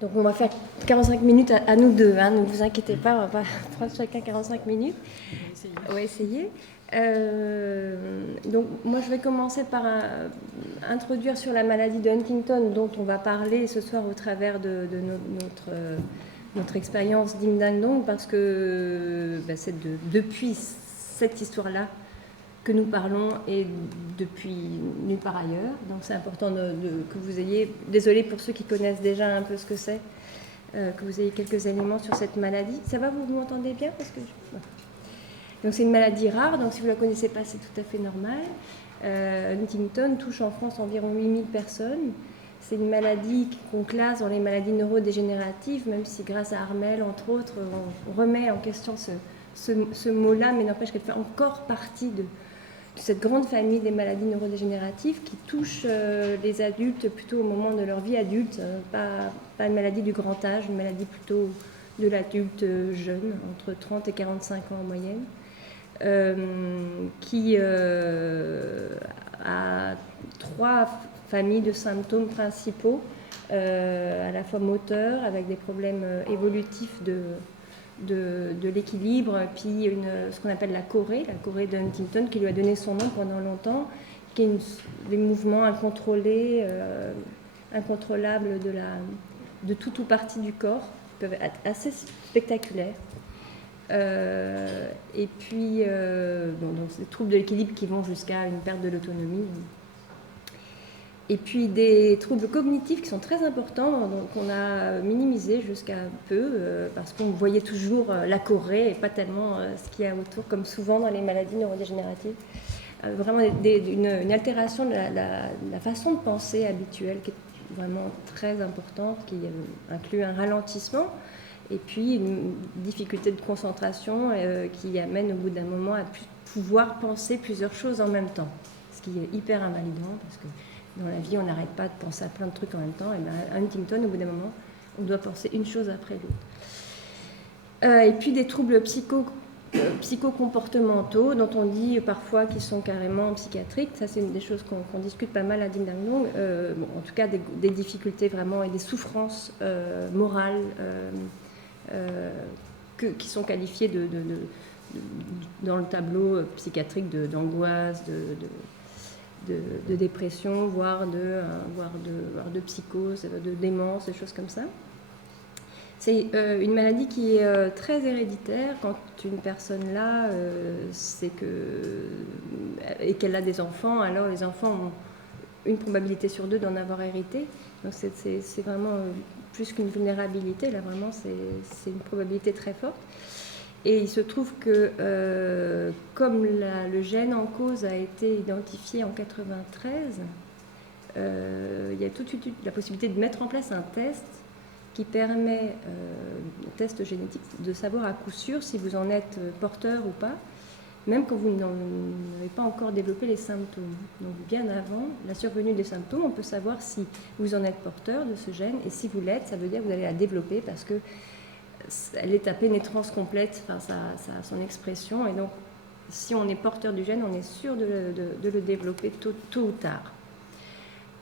Donc on va faire 45 minutes à nous deux, hein, ne vous inquiétez pas, on va pas prendre chacun 45 minutes. On va essayer. Donc moi je vais commencer par introduire sur la maladie de Huntington dont on va parler ce soir au travers de notre expérience Ding Dang Dong, parce que c'est depuis cette histoire-là que nous parlons et depuis nulle part ailleurs. Donc c'est important que vous ayez, désolé pour ceux qui connaissent déjà un peu ce que c'est, que vous ayez quelques éléments sur cette maladie. Ça va, vous m'entendez bien parce que Donc c'est une maladie rare, donc si vous ne la connaissez pas, c'est tout à fait normal. Huntington touche en France environ 8000 personnes. C'est une maladie qu'on classe dans les maladies neurodégénératives, même si grâce à Harmel, entre autres, on remet en question ce mot-là, mais n'empêche qu'elle fait encore partie de cette grande famille des maladies neurodégénératives qui touchent les adultes plutôt au moment de leur vie adulte, pas une maladie du grand âge, une maladie plutôt de l'adulte jeune, entre 30 et 45 ans en moyenne, qui a 3 familles de symptômes principaux, à la fois moteurs, avec des problèmes évolutifs de l'équilibre, puis ce qu'on appelle la chorée de Huntington, qui lui a donné son nom pendant longtemps, qui est des mouvements incontrôlés, incontrôlables de tout ou partie du corps, qui peuvent être assez spectaculaires. Et puis, donc des troubles de l'équilibre qui vont jusqu'à une perte de l'autonomie. Et puis des troubles cognitifs qui sont très importants, donc on a minimisé jusqu'à peu, parce qu'on voyait toujours la chorée et pas tellement ce qu'il y a autour, comme souvent dans les maladies neurodégénératives. Vraiment une altération de la façon de penser habituelle qui est vraiment très importante, qui inclut un ralentissement et puis une difficulté de concentration qui amène au bout d'un moment à pouvoir penser plusieurs choses en même temps, ce qui est hyper invalidant parce que dans la vie, on n'arrête pas de penser à plein de trucs en même temps. Et bien, à Huntington, au bout d'un moment, on doit penser une chose après l'autre. Et puis des troubles psychocomportementaux, dont on dit parfois qu'ils sont carrément psychiatriques. Ça, c'est une des choses qu'on discute pas mal à Ding Dang Dong. En tout cas, des difficultés vraiment et des souffrances morales qui sont qualifiées dans le tableau psychiatrique d'angoisse, de dépression, voire de psychose, de démence, des choses comme ça. C'est une maladie qui est très héréditaire. Quand une personne là et qu'elle a des enfants, alors les enfants ont une probabilité sur 2 d'en avoir hérité. Donc c'est vraiment plus qu'une vulnérabilité, là vraiment c'est une probabilité très forte. Et il se trouve que comme le gène en cause a été identifié en 1993, il y a tout de suite la possibilité de mettre en place un test qui permet, un test génétique, de savoir à coup sûr si vous en êtes porteur ou pas, même quand vous n'avez pas encore développé les symptômes. Donc bien avant la survenue des symptômes, on peut savoir si vous en êtes porteur de ce gène, et si vous l'êtes, ça veut dire que vous allez la développer parce que elle est à pénétrance complète, enfin, ça a son expression, et donc si on est porteur du gène, on est sûr de le développer tôt ou tard.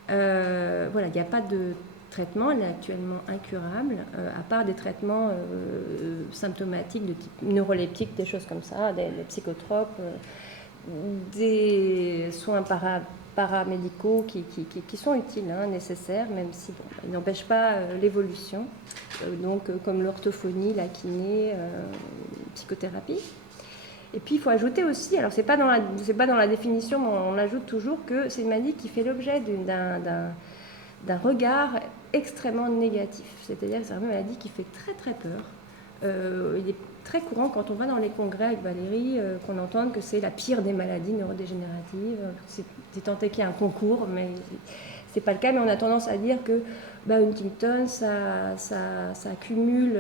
Voilà, il n'y a pas de traitement, elle est actuellement incurable, à part des traitements symptomatiques de type neuroleptique, des choses comme ça, des psychotropes, des soins paramédicaux qui sont utiles, nécessaires, même si ils n'empêchent pas l'évolution, comme l'orthophonie, la kiné, psychothérapie. Et puis il faut ajouter aussi, alors c'est pas dans la définition, mais on ajoute toujours que c'est une maladie qui fait l'objet d'un regard extrêmement négatif. C'est-à-dire que c'est une maladie qui fait très très peur. Il est très courant quand on va dans les congrès avec Valérie qu'on entende que c'est la pire des maladies neurodégénératives. C'est tenté qu'il y ait un concours, mais c'est pas le cas. Mais on a tendance à dire que Huntington, ça accumule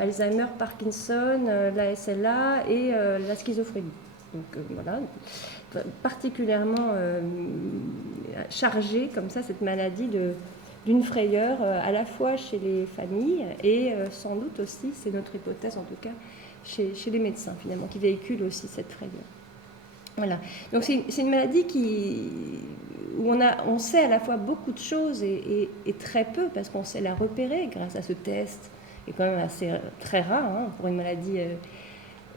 Alzheimer, Parkinson, la SLA et la schizophrénie. Donc voilà, particulièrement chargée comme ça, cette maladie d'une frayeur à la fois chez les familles et sans doute aussi, c'est notre hypothèse en tout cas, chez les médecins finalement, qui véhiculent aussi cette frayeur. Voilà. Donc c'est une maladie où on sait à la fois beaucoup de choses et très peu, parce qu'on sait la repérer grâce à ce test, qui est quand même assez très rare hein, pour une maladie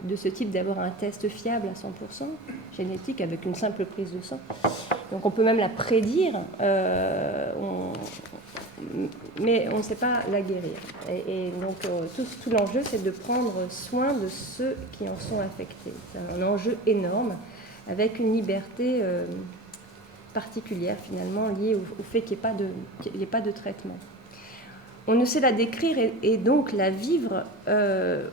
de ce type, d'avoir un test fiable à 100% génétique avec une simple prise de sang. Donc on peut même la prédire, mais on ne sait pas la guérir. Et donc tout l'enjeu, c'est de prendre soin de ceux qui en sont affectés. C'est un enjeu énorme, avec une liberté particulière finalement liée au fait qu'il n'y ait pas de traitement. On ne sait la décrire et donc la vivre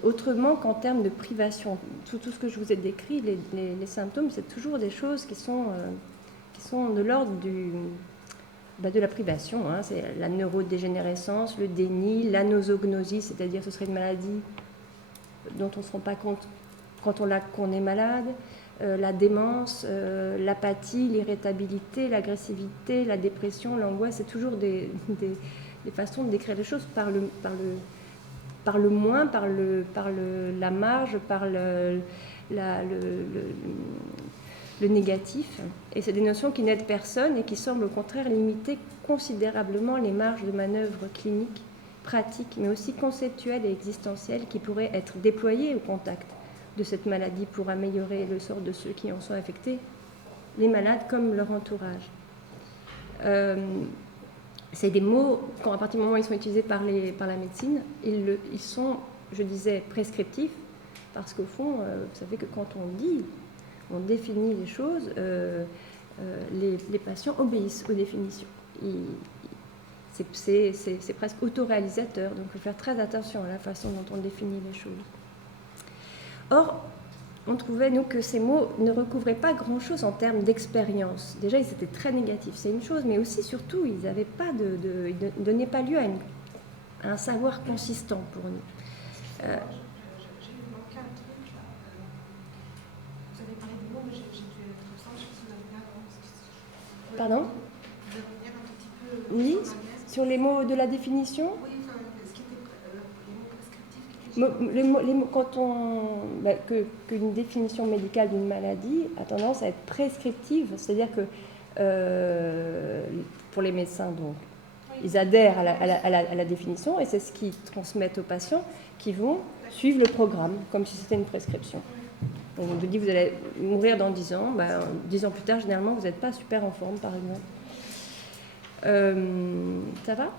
autrement qu'en termes de privation. Tout ce que je vous ai décrit, les symptômes, c'est toujours des choses qui sont de l'ordre de la privation. Hein. C'est la neurodégénérescence, le déni, l'anosognosie, c'est-à-dire ce serait une maladie dont on ne se rend pas compte quand qu'on est malade, la démence, l'apathie, l'irritabilité, l'agressivité, la dépression, l'angoisse, c'est toujours des façons de décrire les choses par le moins, par la marge, par le négatif. Et c'est des notions qui n'aident personne et qui semblent au contraire limiter considérablement les marges de manœuvre cliniques, pratiques, mais aussi conceptuelles et existentielles qui pourraient être déployées au contact de cette maladie pour améliorer le sort de ceux qui en sont affectés, les malades comme leur entourage. C'est des mots, quand à partir du moment où ils sont utilisés par la médecine, ils sont, je disais, prescriptifs, parce qu'au fond, vous savez que quand on définit les choses, les patients obéissent aux définitions. C'est presque autoréalisateur, donc il faut faire très attention à la façon dont on définit les choses. Or, on trouvait, nous, que ces mots ne recouvraient pas grand-chose en termes d'expérience. Déjà, ils étaient très négatifs, c'est une chose, mais aussi, surtout, ils ne donnaient pas lieu à un savoir consistant pour nous. J'ai manqué un truc, là. Vous avez parlé des mots, mais j'ai dû être absente, je suis là. Pardon ? Vous pouvez revenir un petit peu oui, sur les mots de la définition ? Oui, enfin, ce qui était les mots prescriptifs. Qu'une définition médicale d'une maladie a tendance à être prescriptive, c'est-à-dire que pour les médecins, donc, ils adhèrent à la définition et c'est ce qu'ils transmettent aux patients qui vont suivre le programme comme si c'était une prescription. Donc on vous dit vous allez mourir dans 10 ans, 10 ans plus tard, généralement, vous n'êtes pas super en forme, par exemple. Ça va ?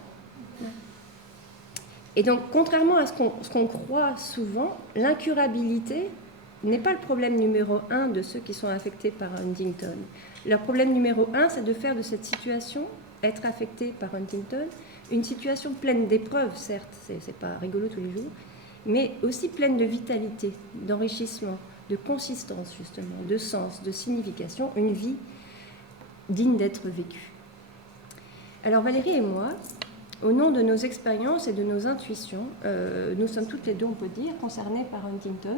Et donc, contrairement à ce qu'on croit souvent, l'incurabilité n'est pas le problème numéro 1 de ceux qui sont affectés par Huntington. Leur problème numéro 1, c'est de faire de cette situation, être affecté par Huntington, une situation pleine d'épreuves, certes, c'est pas rigolo tous les jours, mais aussi pleine de vitalité, d'enrichissement, de consistance justement, de sens, de signification, une vie digne d'être vécue. Alors Valérie et moi, au nom de nos expériences et de nos intuitions, nous sommes toutes les deux, on peut dire, concernées par Huntington.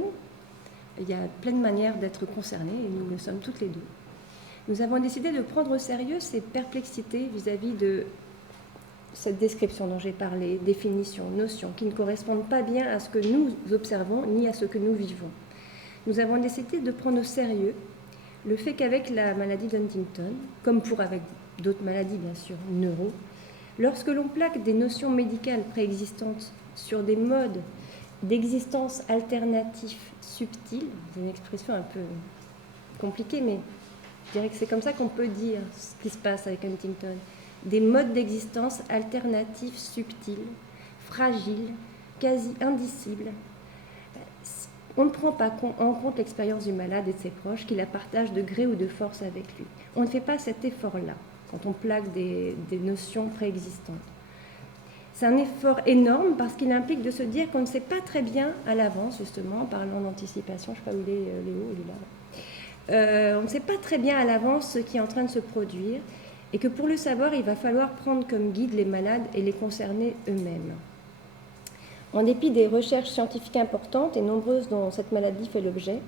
Il y a plein de manières d'être concernées et nous le sommes toutes les deux. Nous avons décidé de prendre au sérieux ces perplexités vis-à-vis de cette description dont j'ai parlé, définition, notion, qui ne correspondent pas bien à ce que nous observons ni à ce que nous vivons. Nous avons décidé de prendre au sérieux le fait qu'avec la maladie d'Huntington, comme avec d'autres maladies bien sûr, neuro, lorsque l'on plaque des notions médicales préexistantes sur des modes d'existence alternatifs subtils, c'est une expression un peu compliquée, mais je dirais que c'est comme ça qu'on peut dire ce qui se passe avec Huntington, des modes d'existence alternatifs subtils, fragiles, quasi indicibles. On ne prend pas en compte l'expérience du malade et de ses proches qui la partagent de gré ou de force avec lui. On ne fait pas cet effort-là quand on plaque des notions préexistantes. C'est un effort énorme parce qu'il implique de se dire qu'on ne sait pas très bien à l'avance, justement, en parlant d'anticipation, je ne sais pas où il est, Léo, il est là. On ne sait pas très bien à l'avance ce qui est en train de se produire et que pour le savoir, il va falloir prendre comme guide les malades et les concerner eux-mêmes. En dépit des recherches scientifiques importantes et nombreuses dont cette maladie fait l'objet,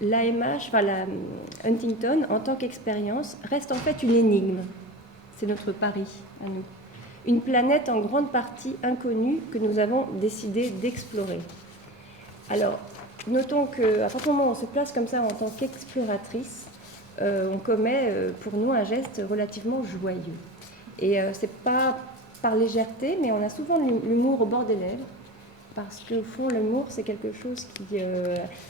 l'AMH, la Huntington, en tant qu'expérience, reste en fait une énigme. C'est notre pari à nous. Une planète en grande partie inconnue que nous avons décidé d'explorer. Alors, notons qu'à partir du moment où on se place comme ça en tant qu'exploratrice, on commet pour nous un geste relativement joyeux. Et c'est pas par légèreté, mais on a souvent l'humour au bord des lèvres, parce qu'au fond, l'humour, c'est quelque chose qui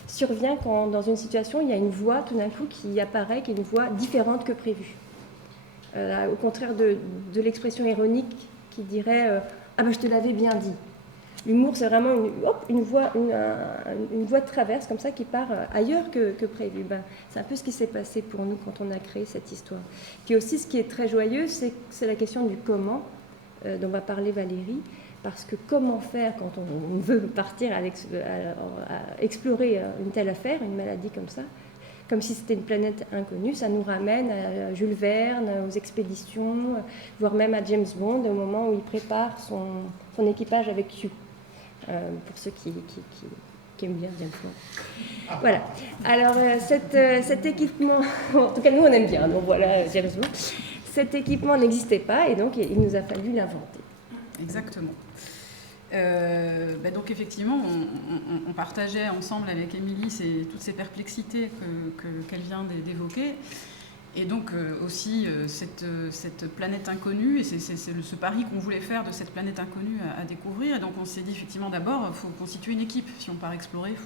survient quand, dans une situation, il y a une voix tout d'un coup qui apparaît, qui est une voix différente que prévue. Au contraire de l'expression ironique qui dirait ah ben je te l'avais bien dit. L'humour, c'est vraiment une voix de traverse comme ça qui part ailleurs que prévu. Ben, c'est un peu ce qui s'est passé pour nous quand on a créé cette histoire. Puis aussi, ce qui est très joyeux, c'est la question du comment, dont va parler Valérie. Parce que comment faire quand on veut partir à explorer une telle affaire, une maladie comme ça, comme si c'était une planète inconnue, ça nous ramène à Jules Verne, aux expéditions, voire même à James Bond, au moment où il prépare son équipage avec Q, pour ceux qui aiment bien James Bond. Voilà. Alors, cet équipement, en tout cas nous on aime bien, donc voilà James Bond. Cet équipement n'existait pas et donc il nous a fallu l'inventer. Exactement. Donc effectivement, on partageait ensemble avec Émilie toutes ces perplexités qu'elle vient d'évoquer. Et donc aussi cette planète inconnue, et c'est ce pari qu'on voulait faire de cette planète inconnue à découvrir. Et donc on s'est dit effectivement d'abord, il faut constituer une équipe. Si on part explorer, il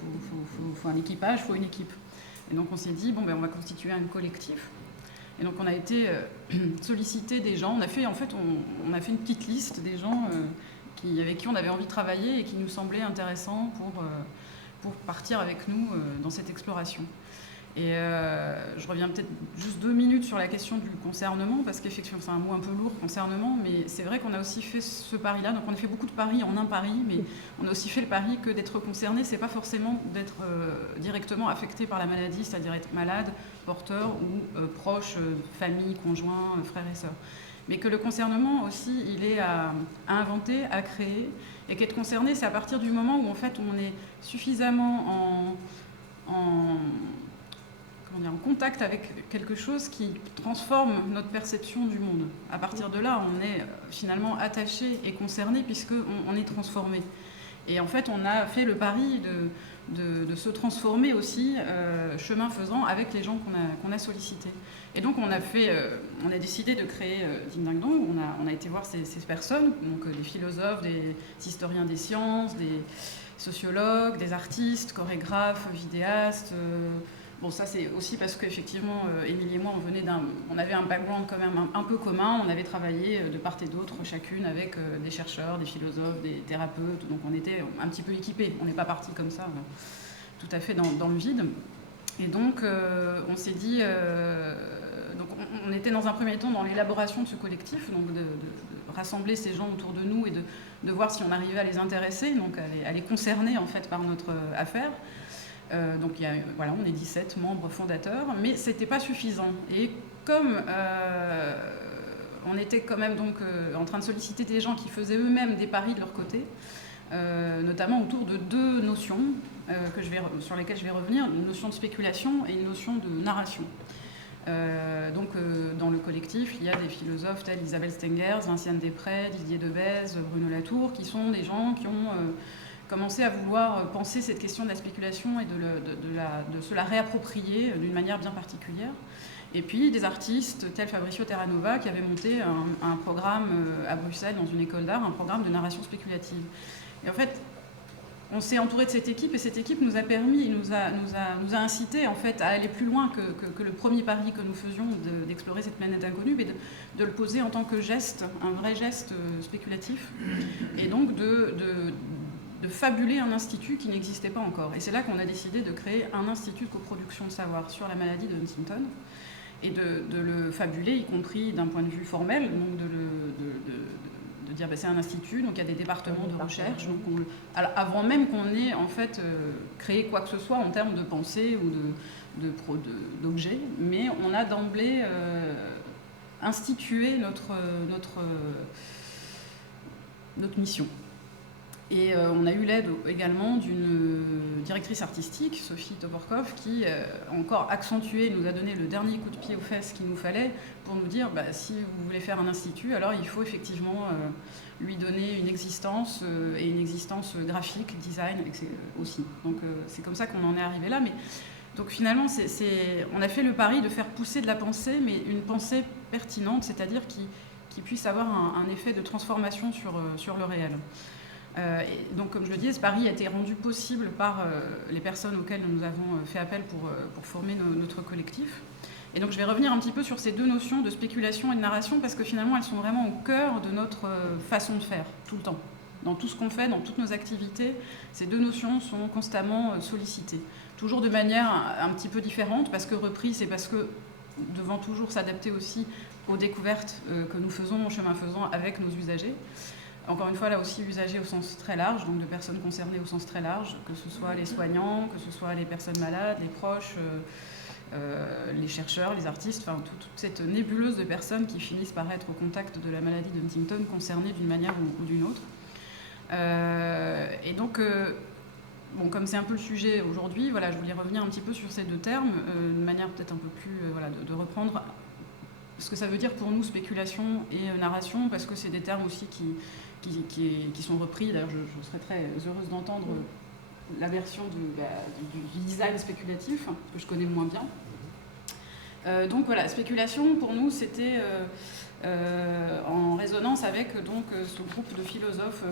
faut un équipage, il faut une équipe. Et donc on s'est dit, on va constituer un collectif. Et donc on a été sollicité des gens. On a fait une petite liste des gens avec qui on avait envie de travailler et qui nous semblaient intéressants pour partir avec nous dans cette exploration. Et je reviens peut-être juste 2 minutes sur la question du concernement, parce qu'effectivement c'est un mot un peu lourd, concernement, mais c'est vrai qu'on a aussi fait ce pari-là. Donc on a fait beaucoup de paris en un pari, mais on a aussi fait le pari que d'être concerné, c'est pas forcément d'être directement affecté par la maladie, c'est-à-dire être malade, porteur ou proche, famille, conjoint, frères et sœurs. Mais que le concernement aussi, il est à inventer, à créer, et qu'être concerné, c'est à partir du moment où en fait on est suffisamment en contact avec quelque chose qui transforme notre perception du monde. À partir de là, on est finalement attaché et concerné puisqu'on est transformé. Et en fait, on a fait le pari de se transformer aussi, chemin faisant, avec les gens qu'on a sollicités. Et donc, on a décidé de créer Ding Dang Dong. On a été voir ces personnes, donc des philosophes, des historiens des sciences, des sociologues, des artistes, chorégraphes, vidéastes. Ça c'est aussi parce qu'effectivement, Émilie et moi, on avait un background quand même un peu commun. On avait travaillé de part et d'autre, chacune, avec des chercheurs, des philosophes, des thérapeutes. Donc on était un petit peu équipés. On n'est pas partis comme ça, tout à fait dans le vide. Et donc on s'est dit... donc on était dans un premier temps dans l'élaboration de ce collectif, donc de rassembler ces gens autour de nous et de voir si on arrivait à les intéresser, donc à les concerner en fait par notre affaire. Donc on est 17 membres fondateurs, mais c'était pas suffisant. Et comme on était quand même en train de solliciter des gens qui faisaient eux-mêmes des paris de leur côté, notamment autour de 2 notions sur lesquelles je vais revenir, une notion de spéculation et une notion de narration. Dans le collectif, il y a des philosophes tels Isabelle Stengers, Vinciane Després, Didier Debèze, Bruno Latour, qui sont des gens qui ont commencé à vouloir penser cette question de la spéculation et de se la réapproprier d'une manière bien particulière. Et puis des artistes tels Fabricio Terranova qui avaient monté un programme à Bruxelles dans une école d'art, un programme de narration spéculative. Et en fait, on s'est entouré de cette équipe et cette équipe nous a incité en fait à aller plus loin que le premier pari que nous faisions d'explorer cette planète inconnue, mais de le poser en tant que geste, un vrai geste spéculatif, et donc de fabuler un institut qui n'existait pas encore. Et c'est là qu'on a décidé de créer un institut de coproduction de savoir sur la maladie de Huntington et de le fabuler, y compris d'un point de vue formel, donc de dire c'est un institut, donc il y a des départements de recherche, donc avant même qu'on ait en fait créé quoi que ce soit en termes de pensée ou d'objets, mais on a d'emblée institué notre mission. Et on a eu l'aide également d'une directrice artistique, Sophie Toporkov, qui encore accentué, nous a donné le dernier coup de pied aux fesses qu'il nous fallait pour nous dire si vous voulez faire un institut, alors il faut effectivement lui donner une existence et une existence graphique, design aussi. Donc c'est comme ça qu'on en est arrivé là. Mais donc finalement, on a fait le pari de faire pousser de la pensée, mais une pensée pertinente, c'est-à-dire qui puisse avoir un effet de transformation sur le réel. Et donc, comme je le disais, ce pari a été rendu possible par les personnes auxquelles nous avons fait appel pour former notre collectif. Et donc, je vais revenir un petit peu sur ces deux notions de spéculation et de narration, parce que finalement, elles sont vraiment au cœur de notre façon de faire, tout le temps. Dans tout ce qu'on fait, dans toutes nos activités, ces deux notions sont constamment sollicitées. Toujours de manière un petit peu différente, parce que reprise et parce que devant toujours s'adapter aussi aux découvertes que nous faisons, chemin faisant, avec nos usagers. Encore une fois, là aussi, usagers au sens très large, donc de personnes concernées au sens très large, que ce soit les soignants, que ce soit les personnes malades, les proches, les chercheurs, les artistes, enfin toute cette nébuleuse de personnes qui finissent par être au contact de la maladie de Huntington, concernées d'une manière ou d'une autre. Et donc, comme c'est un peu le sujet aujourd'hui, voilà, je voulais revenir un petit peu sur ces deux termes, de manière peut-être un peu plus de reprendre ce que ça veut dire pour nous, spéculation et narration, parce que c'est des termes aussi qui sont repris. D'ailleurs, je serais très heureuse d'entendre la version du design spéculatif, que je connais moins bien. Donc voilà, spéculation, pour nous, c'était en résonance avec ce groupe de philosophes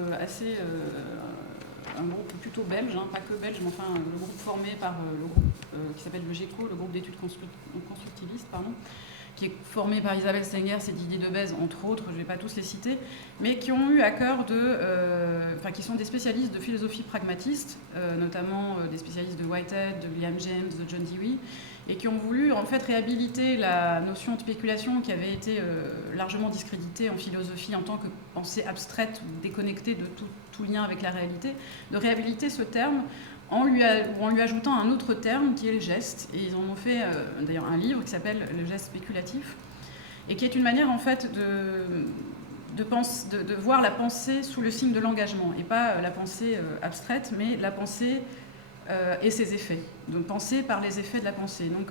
un groupe plutôt belge, pas que belge, mais enfin le groupe formé par le groupe qui s'appelle le GECO, le groupe d'études constructivistes, qui est formé par Isabelle Stengers et Didier Debèze, entre autres, je ne vais pas tous les citer, mais qui ont eu à cœur qui sont des spécialistes de philosophie pragmatiste, notamment des spécialistes de Whitehead, de William James, de John Dewey, et qui ont voulu en fait réhabiliter la notion de spéculation qui avait été largement discréditée en philosophie en tant que pensée abstraite ou déconnectée de tout lien avec la réalité, de réhabiliter ce terme en lui ajoutant un autre terme qui est le geste. Et ils en ont fait d'ailleurs un livre qui s'appelle Le geste spéculatif, et qui est une manière en fait de voir la pensée sous le signe de l'engagement, et pas la pensée abstraite, mais la pensée et ses effets. Donc penser par les effets de la pensée. Donc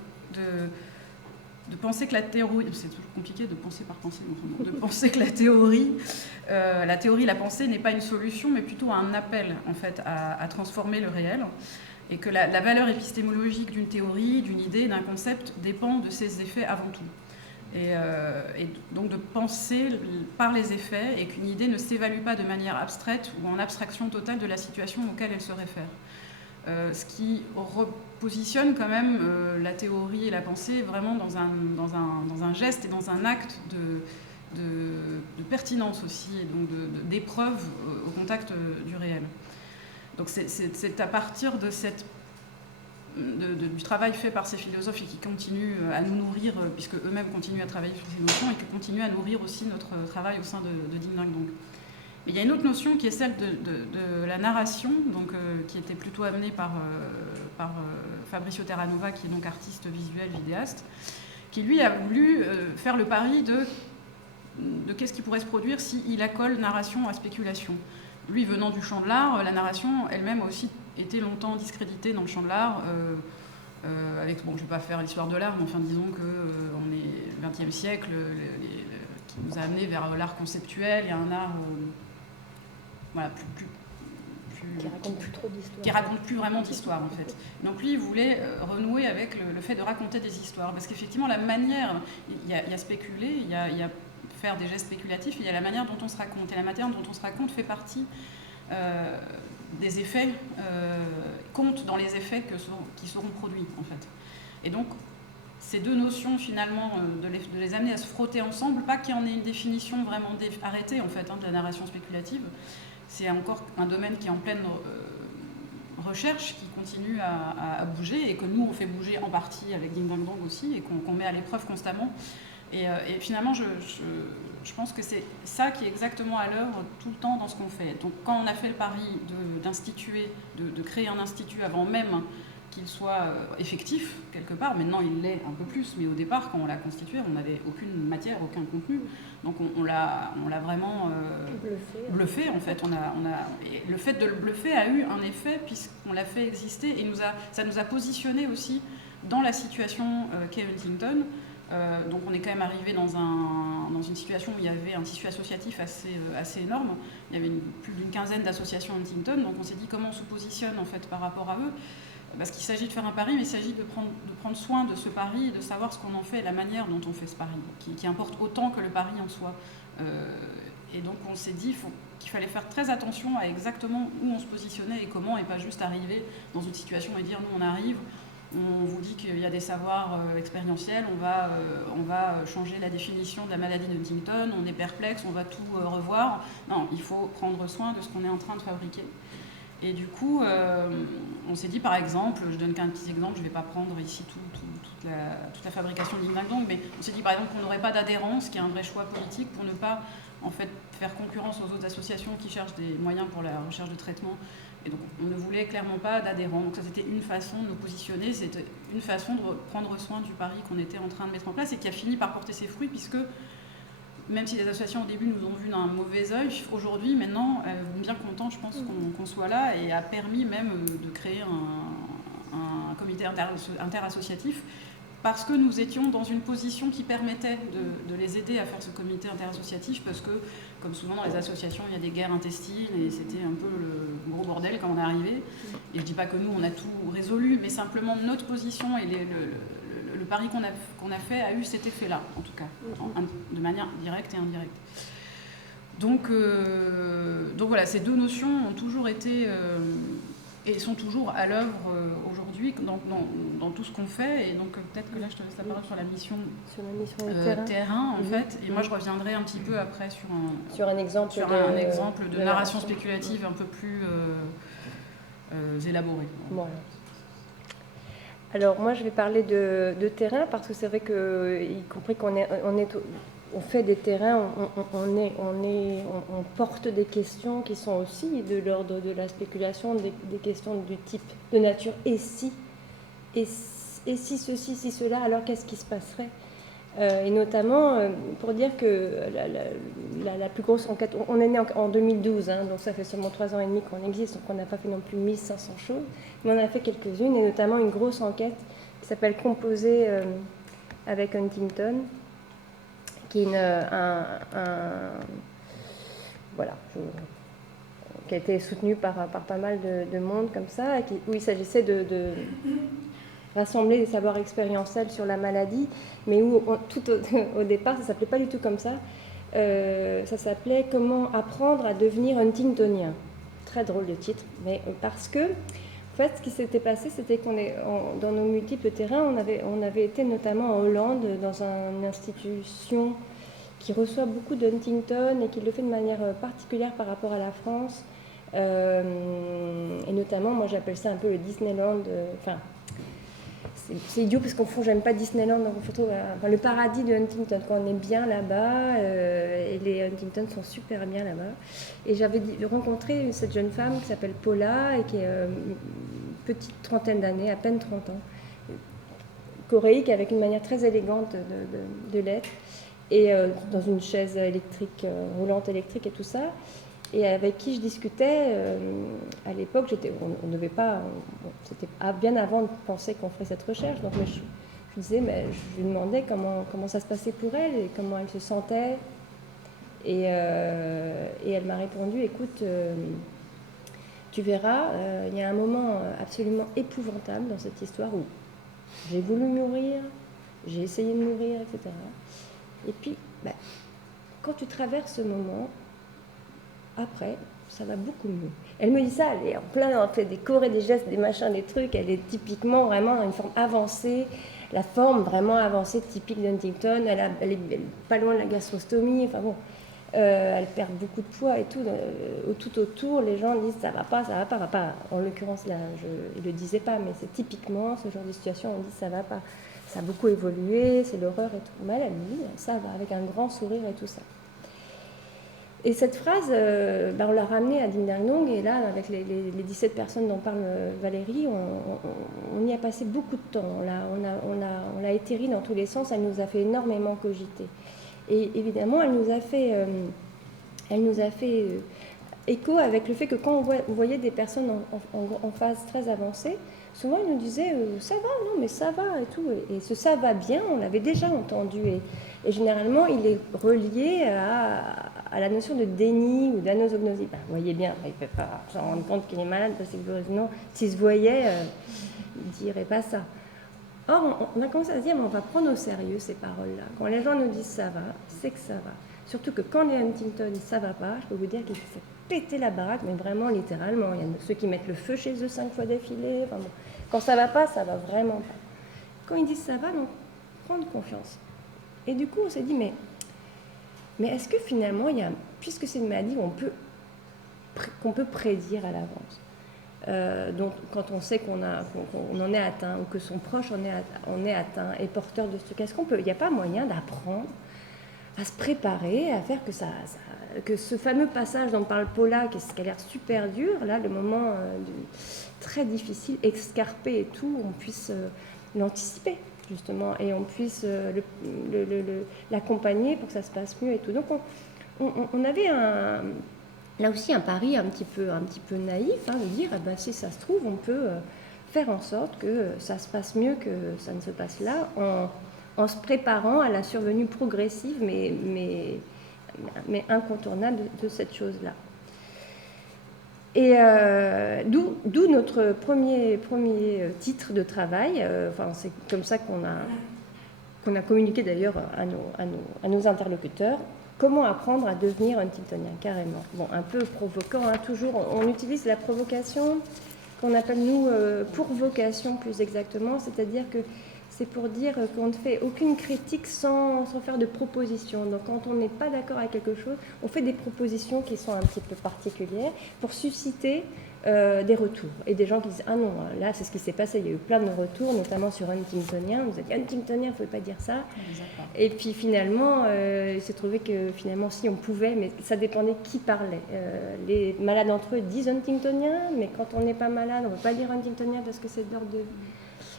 de penser que la théorie, c'est toujours compliqué de penser par pensée, de penser que la théorie, la pensée n'est pas une solution, mais plutôt un appel en fait à transformer le réel, et que la valeur épistémologique d'une théorie, d'une idée, d'un concept dépend de ses effets avant tout. Et donc de penser par les effets, et qu'une idée ne s'évalue pas de manière abstraite ou en abstraction totale de la situation auquel elle se réfère. Ce qui repositionne quand même la théorie et la pensée vraiment dans un geste et dans un acte de pertinence aussi, et donc d'épreuve au contact du réel. Donc c'est à partir de du travail fait par ces philosophes et qui continuent à nous nourrir, puisque eux-mêmes continuent à travailler sur ces notions, et qui continuent à nourrir aussi notre travail au sein de Ding Dang Dong. Il y a une autre notion qui est celle de la narration, donc, qui était plutôt amenée par Fabrizio Terranova, qui est donc artiste visuel, vidéaste, qui lui a voulu faire le pari de qu'est-ce qui pourrait se produire s'il accole narration à spéculation. Lui, venant du champ de l'art, la narration elle-même a aussi été longtemps discréditée dans le champ de l'art, je ne vais pas faire l'histoire de l'art, mais enfin disons qu'on est XXe siècle, qui nous a amené vers l'art conceptuel, il y a un art... qui raconte plus trop d'histoire. Qui raconte plus vraiment d'histoire, en fait. Donc lui, il voulait renouer avec le fait de raconter des histoires. Parce qu'effectivement, la manière... Il y a spéculer, il y a faire des gestes spéculatifs, il y a la manière dont on se raconte. Et la manière dont on se raconte fait partie des effets, compte dans les effets qui seront produits, en fait. Et donc, ces deux notions, finalement, de les amener à se frotter ensemble, pas qu'il y en ait une définition vraiment arrêtée, en fait, de la narration spéculative. C'est encore un domaine qui est en pleine recherche, qui continue à bouger, et que nous, on fait bouger en partie avec Ding Dang Dong aussi, et qu'on met à l'épreuve constamment. Et finalement, je pense que c'est ça qui est exactement à l'œuvre tout le temps dans ce qu'on fait. Donc quand on a fait le pari d'instituer, de créer un institut avant même qu'il soit effectif quelque part. Maintenant, il l'est un peu plus, mais au départ, quand on l'a constitué, on n'avait aucune matière, aucun contenu. Donc on l'a vraiment bluffé en fait. Et le fait de le bluffer a eu un effet puisqu'on l'a fait exister et ça nous a positionné aussi dans la situation qu'est Huntington. Donc on est quand même arrivé dans une situation où il y avait un tissu associatif assez énorme. Il y avait plus d'une quinzaine d'associations Huntington, donc on s'est dit comment on se positionne en fait par rapport à eux. Parce qu'il s'agit de faire un pari, mais il s'agit de prendre soin de ce pari et de savoir ce qu'on en fait, la manière dont on fait ce pari, qui importe autant que le pari en soi. Et donc on s'est dit qu'il fallait faire très attention à exactement où on se positionnait et comment, et pas juste arriver dans une situation et dire nous on arrive, on vous dit qu'il y a des savoirs expérientiels, on va changer la définition de la maladie de Huntington, on est perplexe, on va tout revoir. Non, il faut prendre soin de ce qu'on est en train de fabriquer. Et du coup, on s'est dit par exemple, je donne qu'un petit exemple, je ne vais pas prendre ici toute la fabrication d'Dim Dang Dong, mais on s'est dit par exemple qu'on n'aurait pas d'adhérence, qui est un vrai choix politique, pour ne pas en fait faire concurrence aux autres associations qui cherchent des moyens pour la recherche de traitement. Et donc on ne voulait clairement pas d'adhérents. Donc ça c'était une façon de nous positionner, c'était une façon de prendre soin du pari qu'on était en train de mettre en place et qui a fini par porter ses fruits puisque même si les associations au début nous ont vus d'un mauvais œil, aujourd'hui, maintenant, elles sont bien contentes, je pense, qu'on soit là et a permis même de créer un comité interassociatif parce que nous étions dans une position qui permettait de les aider à faire ce comité interassociatif parce que, comme souvent dans les associations, il y a des guerres intestines et c'était un peu le gros bordel quand on est arrivé. Et je ne dis pas que nous, on a tout résolu, mais simplement notre position et le pari qu'on a fait a eu cet effet-là, en tout cas, de manière directe et indirecte. Donc voilà, ces deux notions ont toujours été et sont toujours à l'œuvre aujourd'hui dans tout ce qu'on fait. Et donc peut-être que là, je te laisse la parole sur la mission terrain, en fait. Et moi, je reviendrai un petit peu après sur un exemple de narration spéculative un peu plus élaboré. Voilà. Alors moi je vais parler de terrain parce que c'est vrai que, y compris on fait des terrains, on porte des questions qui sont aussi de l'ordre de la spéculation, des questions du type de nature et si ceci, si cela, alors qu'est-ce qui se passerait ? Et notamment pour dire que la plus grosse enquête, on est né en 2012, hein, donc ça fait seulement 3 ans et demi qu'on existe, donc on n'a pas fait non plus 1500 choses, mais on a fait quelques-unes, et notamment une grosse enquête qui s'appelle Composer avec Huntington, qui est qui a été soutenue par pas mal de monde comme ça, où il s'agissait de rassembler des savoirs expérientiels sur la maladie, mais où tout au départ, ça ne s'appelait pas du tout comme ça. Ça s'appelait « Comment apprendre à devenir Huntingtonien ». Très drôle de titre, mais parce que, en fait, ce qui s'était passé, c'était dans nos multiples terrains, on avait été notamment en Hollande, dans une institution qui reçoit beaucoup de Huntington et qui le fait de manière particulière par rapport à la France. Et notamment, moi j'appelle ça un peu le Disneyland, c'est idiot parce qu'au fond j'aime pas Disneyland, donc on retrouve le paradis de Huntington quand on est bien là-bas, et les Huntington sont super bien là-bas. Et j'avais rencontré cette jeune femme qui s'appelle Paula et qui est une petite trentaine d'années, à peine 30 ans, choréique avec une manière très élégante de l'être, et dans une chaise électrique, roulante électrique et tout ça. Et avec qui je discutais, à l'époque, on ne devait pas, c'était bien avant de penser qu'on ferait cette recherche, donc je disais, mais je lui demandais comment ça se passait pour elle et comment elle se sentait, et elle m'a répondu, écoute, tu verras, il y a un moment absolument épouvantable dans cette histoire où j'ai voulu mourir, j'ai essayé de mourir, etc. Et puis, quand tu traverses ce moment, après, ça va beaucoup mieux. Elle me dit ça, elle est en plein, elle fait des chorés, des gestes, des machins, des trucs, elle est typiquement vraiment dans une forme avancée, la forme vraiment avancée typique d'Huntington, elle est pas loin de la gastrostomie, enfin bon, elle perd beaucoup de poids et tout, tout autour, les gens disent ça va pas, en l'occurrence là, ils le disaient pas, mais c'est typiquement ce genre de situation, on dit ça va pas, ça a beaucoup évolué, c'est l'horreur et tout, mais elle me dit ça va, avec un grand sourire et tout ça. Et cette phrase, on l'a ramenée à Ding Dang Dong, et là, avec les 17 personnes dont parle Valérie, on y a passé beaucoup de temps. On l'a éthérée dans tous les sens, elle nous a fait énormément cogiter. Et évidemment, elle nous a fait écho avec le fait que quand on voyait des personnes en phase très avancée, souvent ils nous disaient ça va, non mais ça va et tout. Et ce ça va bien, on l'avait déjà entendu. Et généralement, il est relié à la notion de déni ou d'anosognosie. Vous voyez bien, il ne peut pas s'en rendre compte qu'il est malade parce que sinon, s'il se voyait, il ne dirait pas ça. Or, on a commencé à se dire, mais on va prendre au sérieux ces paroles-là. Quand les gens nous disent ça va, c'est que ça va. Surtout que quand les Huntington, ça va pas, je peux vous dire qu'ils se font péter la baraque, mais vraiment littéralement. Il y a ceux qui mettent le feu chez eux 5 fois d'affilée. Enfin bon. Quand ça va pas, ça va vraiment pas. Quand ils disent ça va, donc prendre confiance. Et du coup, on s'est dit, mais est-ce que finalement, puisque c'est une maladie qu'on peut prédire à l'avance, donc quand on sait qu'on en est atteint ou que son proche en est atteint et porteur de ce truc, il n'y a pas moyen d'apprendre à se préparer, à faire que ce fameux passage dont parle Paula, qui a l'air super dur, là, le moment très difficile, escarpé et tout, on puisse l'anticiper, justement, et on puisse l'accompagner pour que ça se passe mieux et tout. Donc, on avait là aussi un pari un petit peu naïf, de dire, si ça se trouve, on peut faire en sorte que ça se passe mieux que ça ne se passe là, en se préparant à la survenue progressive, mais incontournable de cette chose-là. Et d'où notre premier titre de travail. C'est comme ça qu'on a communiqué d'ailleurs à nos interlocuteurs. Comment apprendre à devenir huntingtonien, carrément. Bon, un peu provoquant, toujours. On utilise la provocation qu'on appelle, nous, pour vocation plus exactement, c'est-à-dire que c'est pour dire qu'on ne fait aucune critique sans faire de propositions. Donc quand on n'est pas d'accord avec quelque chose, on fait des propositions qui sont un petit peu particulières pour susciter des retours. Et des gens qui disent « Ah non, là c'est ce qui s'est passé, il y a eu plein de retours, notamment sur Huntingtonien. Vous êtes Huntingtonien, il ne faut pas dire ça. » Et puis finalement, il s'est trouvé que finalement si on pouvait, mais ça dépendait qui parlait. Les malades entre eux disent Huntingtonien, mais quand on n'est pas malade, on ne veut pas dire Huntingtonien parce que c'est de l'ordre de...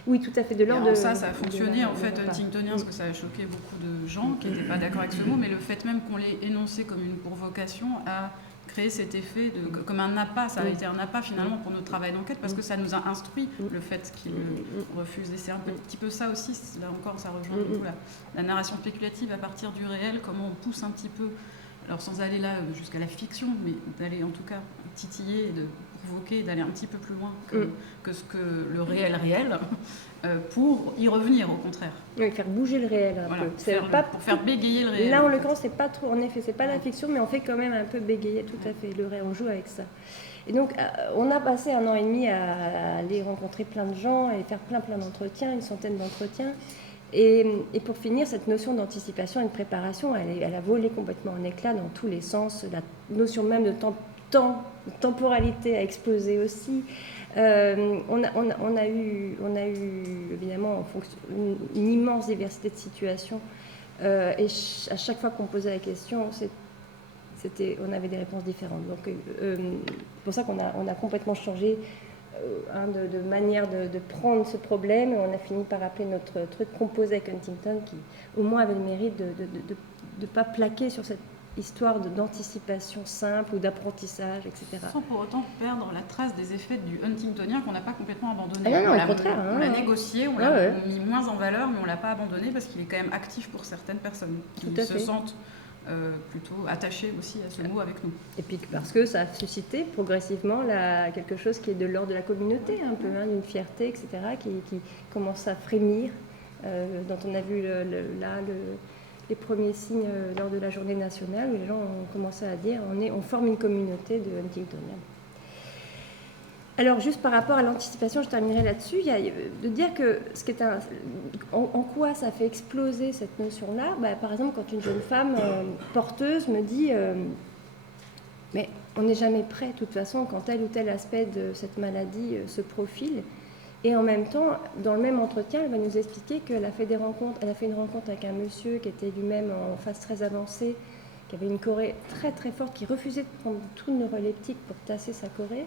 Oui, tout à fait, de l'ordre de... Ça a fonctionné en fait, Huntingtonien, parce que ça a choqué beaucoup de gens qui n'étaient pas d'accord avec ce mot, mais le fait même qu'on l'ait énoncé comme une provocation a créé cet effet comme un appât. Ça a été un appât finalement pour notre travail d'enquête, parce que ça nous a instruit le fait qu'il refuse. Et c'est un petit peu ça aussi, là encore ça rejoint beaucoup la narration spéculative à partir du réel, comment on pousse un petit peu, alors sans aller là jusqu'à la fiction, mais d'aller en tout cas titiller, de provoquer, d'aller un petit peu plus loin que ce que le réel, pour y revenir au contraire. Oui, faire bouger le réel un peu. Pour faire bégayer le réel. Là, en l'occurrence, c'est pas trop, en effet, c'est pas la fiction, mais on fait quand même un peu bégayer, tout à fait, le réel, on joue avec ça. Et donc, on a passé 1 an et demi à aller rencontrer plein de gens et faire plein d'entretiens, une centaine d'entretiens. Et pour finir, cette notion d'anticipation et de préparation, elle a volé complètement en éclats dans tous les sens. La notion même de temporalité a explosé aussi. On a eu évidemment une immense diversité de situations. Et à chaque fois qu'on posait la question, on avait des réponses différentes. Donc, c'est pour ça qu'on a complètement changé de manière de prendre ce problème. On a fini par appeler notre truc composé avec Huntington, qui au moins avait le mérite de ne pas plaquer sur cette histoire d'anticipation simple ou d'apprentissage, etc. Sans pour autant perdre la trace des effets du Huntingtonien qu'on n'a pas complètement abandonné. Ah non, au contraire. On l'a négocié, on l'a mis moins en valeur, mais on ne l'a pas abandonné parce qu'il est quand même actif pour certaines personnes qui se sentent plutôt attachées aussi à ce mot avec nous. Et puis parce que ça a suscité progressivement quelque chose qui est de l'ordre de la communauté, un peu, une fierté, etc., qui commence à frémir, dont on a vu les premiers signes lors de la journée nationale, où les gens ont commencé à dire on forme une communauté de Huntingtoniens. Alors, juste par rapport à l'anticipation, je terminerai là-dessus, de dire que en quoi ça fait exploser cette notion-là. Par exemple, quand une jeune femme porteuse me dit mais on n'est jamais prêt, de toute façon, quand tel ou tel aspect de cette maladie se profile. Et en même temps, dans le même entretien, elle va nous expliquer qu'elle a fait une rencontre avec un monsieur qui était lui-même en phase très avancée qui avait une chorée très très forte, qui refusait de prendre tout le neuroleptique pour tasser sa chorée.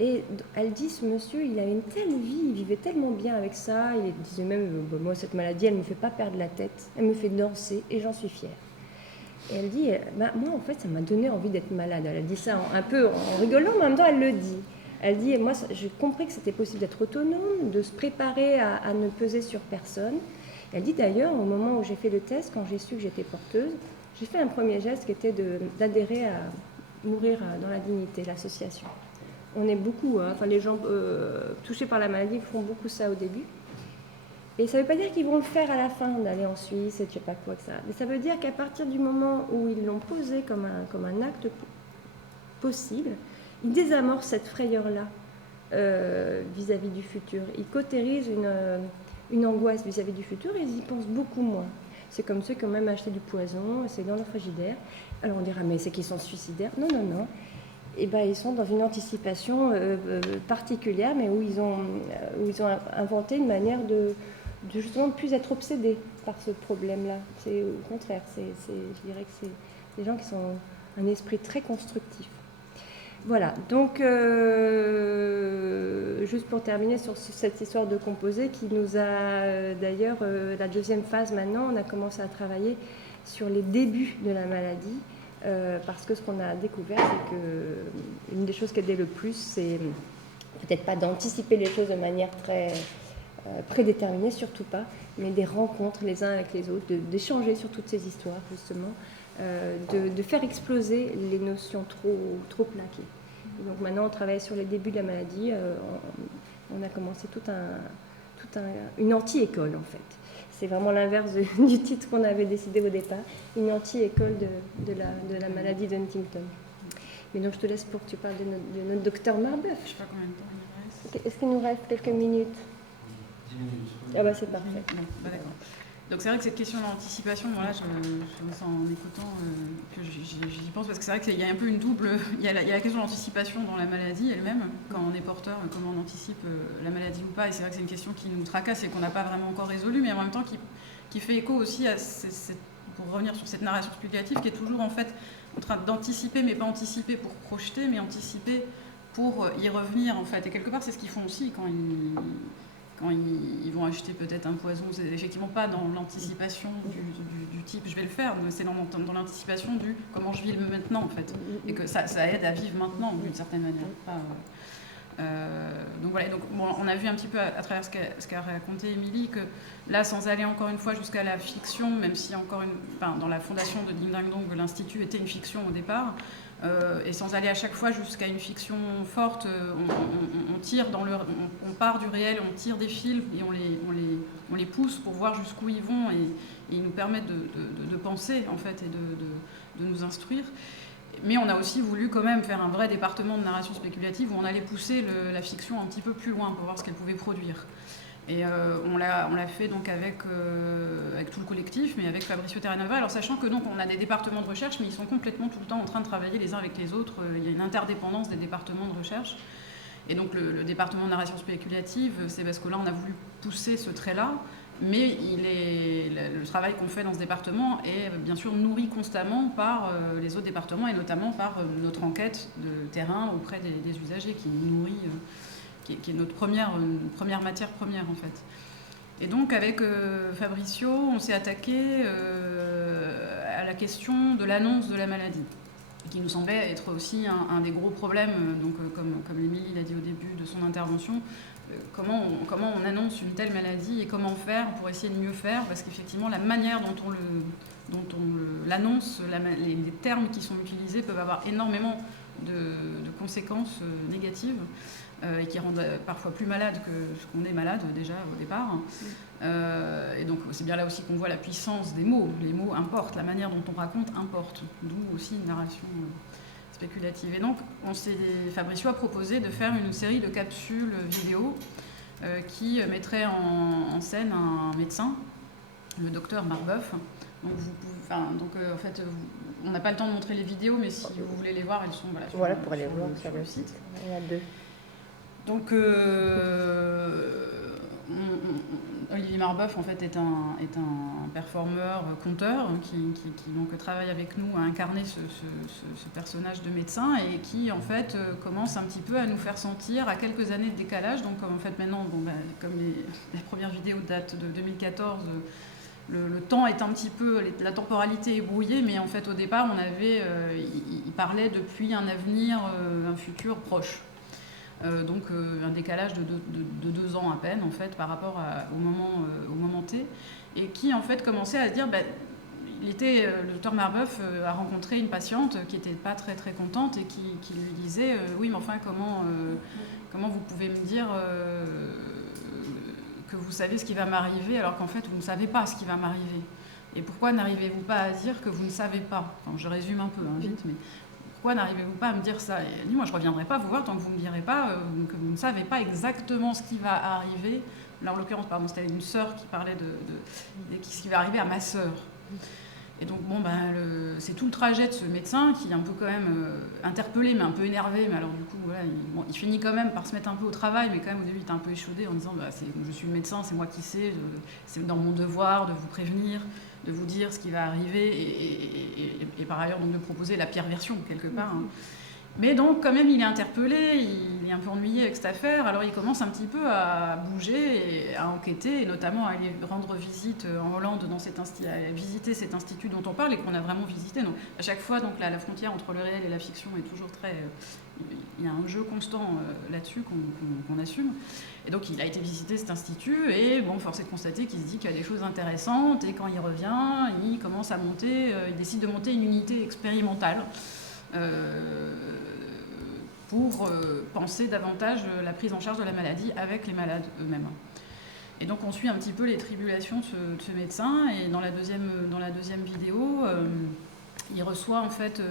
Et elle dit, ce monsieur, il avait une telle vie, il vivait tellement bien avec ça, il disait même, moi cette maladie, elle ne me fait pas perdre la tête, elle me fait danser et j'en suis fière. Et elle dit, moi en fait, ça m'a donné envie d'être malade. Elle a dit ça un peu en rigolant, mais en même temps, elle le dit. Elle dit, moi, j'ai compris que c'était possible d'être autonome, de se préparer à ne peser sur personne. Elle dit d'ailleurs, au moment où j'ai fait le test, quand j'ai su que j'étais porteuse, j'ai fait un premier geste qui était d'adhérer à Mourir dans la dignité, l'association. On est beaucoup, enfin les gens touchés par la maladie font beaucoup ça au début. Et ça ne veut pas dire qu'ils vont le faire à la fin, d'aller en Suisse et je ne sais pas quoi que ça. Mais ça veut dire qu'à partir du moment où ils l'ont posé comme un acte possible, ils désamorcent cette frayeur-là vis-à-vis du futur. Ils cautérisent une angoisse vis-à-vis du futur et ils y pensent beaucoup moins. C'est comme ceux qui ont même acheté du poison, c'est dans leur frigidaire. Alors on dira, mais c'est qu'ils sont suicidaires. Non, non, non. Eh ben, ils sont dans une anticipation particulière, mais où ils ont inventé une manière de justement ne plus être obsédés par ce problème-là. C'est au contraire, je dirais que c'est des gens qui sont un esprit très constructif. Voilà, donc juste pour terminer sur cette histoire de composé qui nous a d'ailleurs, la deuxième phase maintenant, on a commencé à travailler sur les débuts de la maladie. Parce que ce qu'on a découvert, c'est qu'une des choses qui aidait le plus, c'est peut-être pas d'anticiper les choses de manière très prédéterminée, surtout pas, mais des rencontres les uns avec les autres, d'échanger sur toutes ces histoires, justement, de faire exploser les notions trop plaquées. Donc maintenant, on travaille sur les débuts de la maladie. On a commencé une anti-école, en fait. C'est vraiment l'inverse du titre qu'on avait décidé au départ, une anti-école de la maladie d'Huntington. Mais donc je te laisse pour que tu parles de notre docteur Marbeuf. Je ne sais pas combien de temps il reste. Est-ce qu'il nous reste quelques minutes? 10 minutes. Ah bah c'est parfait. Non, bah d'accord. Donc c'est vrai que cette question d'anticipation, voilà, je me sens en écoutant que j'y pense, parce que c'est vrai qu'il y a un peu une double... Il y a la question de l'anticipation dans la maladie elle-même, quand on est porteur, comment on anticipe la maladie ou pas, et c'est vrai que c'est une question qui nous tracasse et qu'on n'a pas vraiment encore résolue, mais en même temps qui fait écho aussi à, pour revenir sur cette narration spéculative, qui est toujours en fait en train d'anticiper, mais pas anticiper pour projeter, mais anticiper pour y revenir en fait. Et quelque part c'est ce qu'ils font aussi quand ils vont acheter peut-être un poison, c'est effectivement pas dans l'anticipation du type je vais le faire, mais c'est dans l'anticipation du comment je vis le maintenant en fait, et que ça aide à vivre maintenant d'une certaine manière. Donc voilà, donc, bon, on a vu un petit peu à travers ce qu'a raconté Émilie que là, sans aller encore une fois jusqu'à la fiction, même si dans la fondation de Ding Dang Dong, l'Institut était une fiction au départ, et sans aller à chaque fois jusqu'à une fiction forte, on tire on part du réel, on tire des fils et on les pousse pour voir jusqu'où ils vont, et ils nous permettent de penser en fait et de nous instruire. Mais on a aussi voulu quand même faire un vrai département de narration spéculative où on allait pousser la fiction un petit peu plus loin pour voir ce qu'elle pouvait produire. Et on l'a fait donc avec tout le collectif, mais avec Fabricio Terranova. Alors sachant que donc on a des départements de recherche, mais ils sont complètement tout le temps en train de travailler les uns avec les autres. Il y a une interdépendance des départements de recherche. Et donc le département de narration spéculative, c'est parce que là on a voulu pousser ce trait-là. Mais le travail qu'on fait dans ce département est bien sûr nourri constamment par les autres départements et notamment par notre enquête de terrain auprès des usagers qui nous nourrit, qui est notre première matière première en fait. Et donc avec Fabricio, on s'est attaqué à la question de l'annonce de la maladie, qui nous semblait être aussi un des gros problèmes, donc, comme Émilie l'a dit au début de son intervention. Comment on annonce une telle maladie et comment faire pour essayer de mieux faire, parce qu'effectivement la manière dont on l'annonce, les termes qui sont utilisés peuvent avoir énormément de conséquences négatives et qui rendent parfois plus malade que ce qu'on est malade déjà au départ. Et donc c'est bien là aussi qu'on voit la puissance des mots. Les mots importent, la manière dont on raconte importe, d'où aussi une narration spéculative. Et donc, Fabricio a proposé de faire une série de capsules vidéo qui mettrait en scène un médecin, le docteur Marbeuf. Donc, en fait, on n'a pas le temps de montrer les vidéos, mais si vous voulez les voir, elles sont sur, pour aller voir sur le site. Il y en a deux. Donc, Olivier Marbeuf en fait est un performeur, conteur qui donc travaille avec nous à incarner ce personnage de médecin et qui en fait commence un petit peu à nous faire sentir à quelques années de décalage. Donc en fait maintenant, comme les premières vidéos datent de 2014, le temps est un petit peu, la temporalité est brouillée, mais en fait au départ il parlait depuis un avenir, un futur proche. Donc un décalage de 2 ans à peine en fait par rapport au moment T, et qui en fait commençait à se dire le docteur Marbeuf a rencontré une patiente qui n'était pas très très contente et qui lui disait oui mais enfin comment vous pouvez me dire que vous savez ce qui va m'arriver alors qu'en fait vous ne savez pas ce qui va m'arriver, et pourquoi n'arrivez-vous pas à dire que vous ne savez pas, enfin, je résume un peu vite, mais pourquoi n'arrivez-vous pas à me dire ça? Et elle dit, moi je ne reviendrai pas vous voir tant que vous ne me direz pas que vous ne savez pas exactement ce qui va arriver. Là en l'occurrence, c'était une sœur qui parlait de ce qui va arriver à ma sœur. Et donc c'est tout le trajet de ce médecin qui est un peu quand même interpellé mais un peu énervé, mais alors du coup voilà, il finit quand même par se mettre un peu au travail, mais quand même au début il est un peu échaudé en disant je suis médecin, c'est moi qui sais, c'est dans mon devoir de vous prévenir, de vous dire ce qui va arriver et par ailleurs donc de proposer la pire version quelque part. Hein. Mais donc quand même il est interpellé, il est un peu ennuyé avec cette affaire, alors il commence un petit peu à bouger et à enquêter, et notamment à aller rendre visite en Hollande, à visiter cet institut dont on parle et qu'on a vraiment visité. Donc à chaque fois donc, la frontière entre le réel et la fiction est toujours très... il y a un jeu constant là-dessus qu'on assume. Et donc il a été visiter cet institut et force est de constater qu'il se dit qu'il y a des choses intéressantes, et quand il revient, il commence à monter, il décide de monter une unité expérimentale pour penser davantage la prise en charge de la maladie avec les malades eux-mêmes. Et donc on suit un petit peu les tribulations de ce médecin, et dans la deuxième vidéo, il reçoit en fait,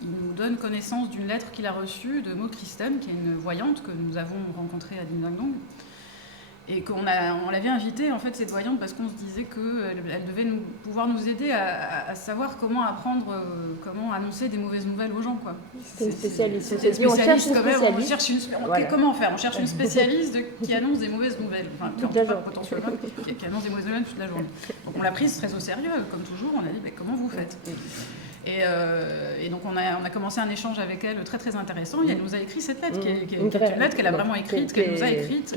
il nous donne connaissance d'une lettre qu'il a reçue de Maud Christen, qui est une voyante que nous avons rencontrée à Ding Dang Dong. Et on l'avait invitée, en fait, cette voyante, parce qu'on se disait qu'elle devait pouvoir nous aider à savoir comment apprendre, comment annoncer des mauvaises nouvelles aux gens, quoi. C'est une spécialiste. On cherche comment faire? On cherche une spécialiste qui annonce des mauvaises nouvelles. Enfin, toute la journée. Potentiellement, qui annonce des mauvaises nouvelles toute la journée. Donc on l'a prise très au sérieux, comme toujours. On a dit, comment vous faites? Et donc on a commencé un échange avec elle très très intéressant, et elle nous a écrit cette lettre, qui est une lettre qu'elle a vraiment écrite, qu'elle nous a écrite.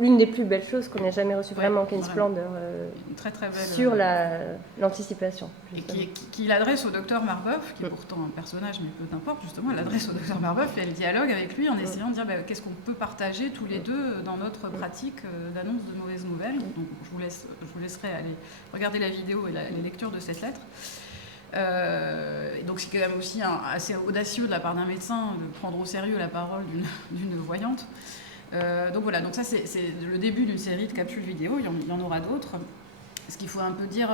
L'une des plus belles choses qu'on ait jamais reçues, vraiment, qui est une splendeur très, très belle, sur l'anticipation. Et qui l'adresse au docteur Marbeuf, qui est pourtant un personnage, mais peu importe, justement, elle l'adresse au docteur Marbeuf et elle dialogue avec lui en essayant de dire qu'est-ce qu'on peut partager tous les deux dans notre pratique d'annonce de mauvaises nouvelles. Donc je vous laisserai aller regarder la vidéo et les lectures de cette lettre. Et donc c'est quand même aussi assez audacieux de la part d'un médecin de prendre au sérieux la parole d'une voyante. Donc voilà, donc ça c'est le début d'une série de capsules vidéo, il y en aura d'autres. Ce qu'il faut un peu dire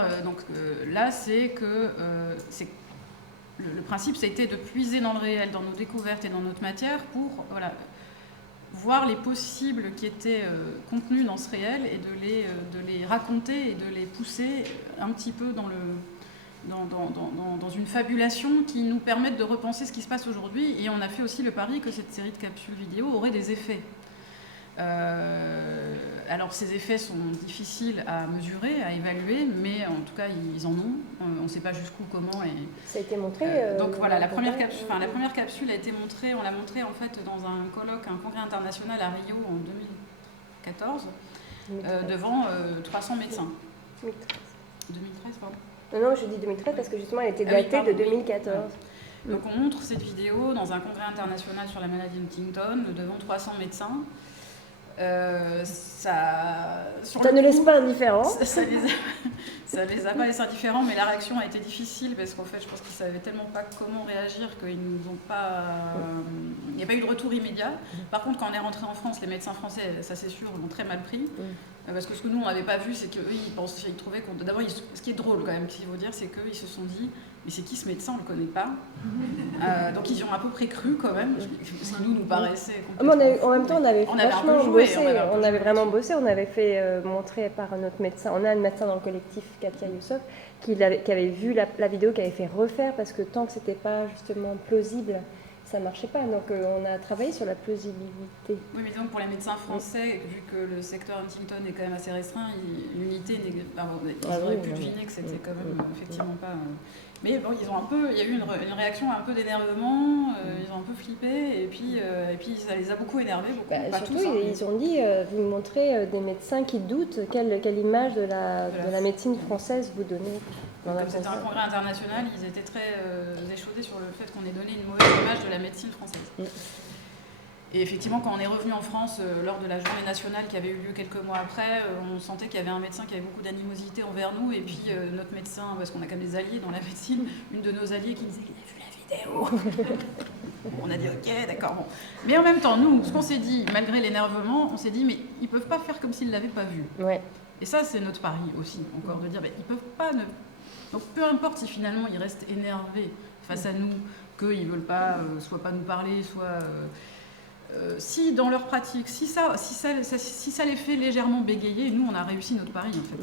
là, c'est que le principe, c'était de puiser dans le réel, dans nos découvertes et dans notre matière pour voir les possibles qui étaient contenus dans ce réel et de les raconter et de les pousser un petit peu dans une fabulation qui nous permette de repenser ce qui se passe aujourd'hui. Et on a fait aussi le pari que cette série de capsules vidéo aurait des effets. Alors ces effets sont difficiles à mesurer, à évaluer, mais en tout cas ils en ont. On ne sait pas jusqu'où, comment. Et ça a été montré. Donc voilà, la première capsule a été montrée. On l'a montrée en fait dans un colloque, un congrès international à Rio en 2014, devant 300 médecins. 2013, pardon. Non, je dis 2013 parce que justement elle était datée de 2014. Donc on montre cette vidéo dans un congrès international sur la maladie de Huntington devant 300 médecins. Ça ne laisse pas indifférents. Ça les a pas laissés indifférents, mais la réaction a été difficile parce qu'en fait, je pense qu'ils savaient tellement pas comment réagir qu'ils nous ont pas. Il n'y a pas eu de retour immédiat. Par contre, quand on est rentré en France, les médecins français, ça c'est sûr, l'ont très mal pris. Parce que ce que nous on n'avait pas vu, c'est qu'eux ils trouvaient qu'on. D'abord, ce qui est drôle quand même, qu'il faut dire, c'est qu'ils se sont dit. Mais c'est qui ce médecin? On ne le connaît pas. Donc ils y ont à peu près cru quand même, ce qui nous paraissait complètement. En même temps, on avait vachement bossé. On avait vraiment bossé. On avait fait montrer par notre médecin. On a un médecin dans le collectif, Katia Youssef, qui avait vu la vidéo, qui avait fait refaire parce que tant que c'était pas justement plausible, ça marchait pas. Donc on a travaillé sur la plausibilité. Oui, mais donc pour les médecins français, vu que le secteur Huntington est quand même assez restreint, l'unité, ils auraient pu deviner que c'était quand même effectivement pas... Mais bon, il y a eu une réaction un peu d'énervement, ils ont un peu flippé, et puis ça les a beaucoup énervés, pas surtout, tous, hein, ils ont dit, vous me montrez des médecins qui doutent, quelle image de la médecine française vous donnez. Comme c'était un congrès international, ils étaient très échaudés sur le fait qu'on ait donné une mauvaise image de la médecine française. Et effectivement, quand on est revenu en France lors de la journée nationale qui avait eu lieu quelques mois après, on sentait qu'il y avait un médecin qui avait beaucoup d'animosité envers nous. Et puis notre médecin, parce qu'on a quand même des alliés dans la médecine, une de nos alliés qui disait qu'il a vu la vidéo. On a dit ok, d'accord. Bon. Mais en même temps, nous, ce qu'on s'est dit, malgré l'énervement, on s'est dit mais ils peuvent pas faire comme s'ils l'avaient pas vu. Ouais. Et ça, c'est notre pari aussi, encore de dire ils peuvent pas ne... Donc peu importe si finalement ils restent énervés face à nous, qu'ils veulent pas, soit pas nous parler, soit... si dans leur pratique, si ça les fait légèrement bégayer, nous on a réussi notre pari en fait.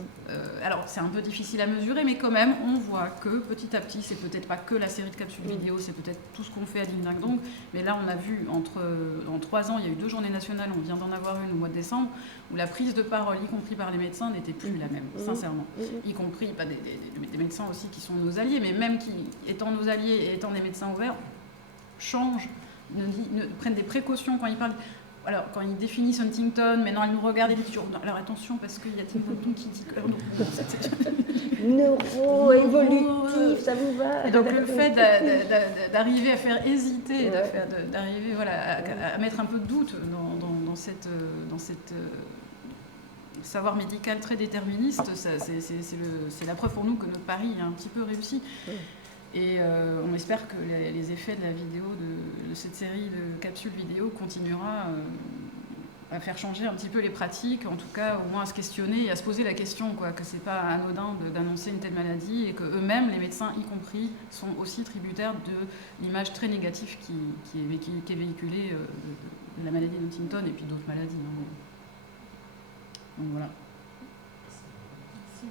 Alors c'est un peu difficile à mesurer, mais quand même on voit que petit à petit, c'est peut-être pas que la série de capsules vidéo, c'est peut-être tout ce qu'on fait à Ding Dang Dong, mais là on a vu en 3 ans, il y a eu 2 journées nationales, on vient d'en avoir une au mois de décembre, où la prise de parole, y compris par les médecins, n'était plus la même, sincèrement. Y compris des médecins aussi qui sont nos alliés, mais même qui, étant nos alliés et étant des médecins ouverts, changent, prennent des précautions quand ils parlent. Alors, quand ils définissent Huntington, maintenant ils nous regardent et ils disent toujours, alors attention, parce qu'il y a Tim Burton qui dit que neuro-évolutif, ça vous va? Et donc, le fait d'arriver à faire hésiter, d'arriver à mettre un peu de doute dans cette savoir médical très déterministe, c'est la preuve pour nous que notre pari est un petit peu réussi. Et on espère que les effets de la vidéo, de cette série de capsules vidéo continuera à faire changer un petit peu les pratiques, en tout cas au moins à se questionner et à se poser la question, que c'est pas anodin d'annoncer une telle maladie et que eux-mêmes, les médecins y compris, sont aussi tributaires de l'image très négative qui est véhiculée de la maladie d'Huntington et puis d'autres maladies. Donc voilà. Merci.